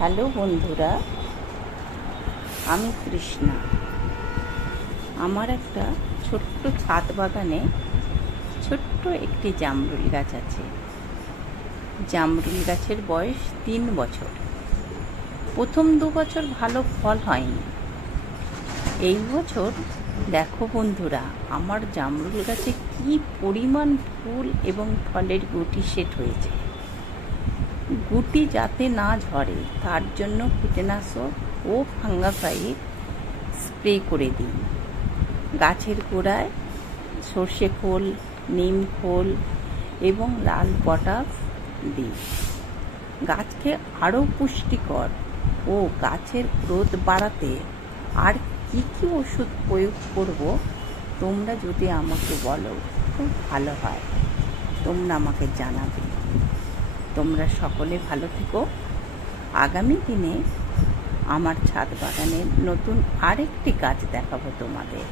Hello বন্ধুরা, আমি কৃষ্ণা। আমার একটা ছোট্ট ছাদ বাগানে ছোট্ট একটি জামরুল গাছ আছে। জামরুল গাছের বয়স 3 বছর। প্রথম 2 বছর ভালো ফল হয়নি। এই বছর দেখো বন্ধুরা, আমার জামরুল গাছে কি পরিমাণ ফুল এবং ফলের গুটি সেট হয়েছে। গুটি যাতে না ঝরে তার জন্য কীটনাশক ও ফাঙ্গাসাইড স্প্রে করে দিই। গাছের গোড়ায় সর্ষে খোল, নিম খোল এবং লাল পটাশ দিই। গাছকে আরও পুষ্টিকর ও গাছের গ্রোথ বাড়াতে আর কি কি ওষুধ প্রয়োগ করব তোমরা যদি আমাকে বলো খুব ভালো হয়। তোমরা আমাকে জানাবে। তোমরা সকলে ভালো থেকো। আগামী দিনে আমার ছাদ বাগানের নতুন আরেকটি গাছ দেখাবো তোমাদের।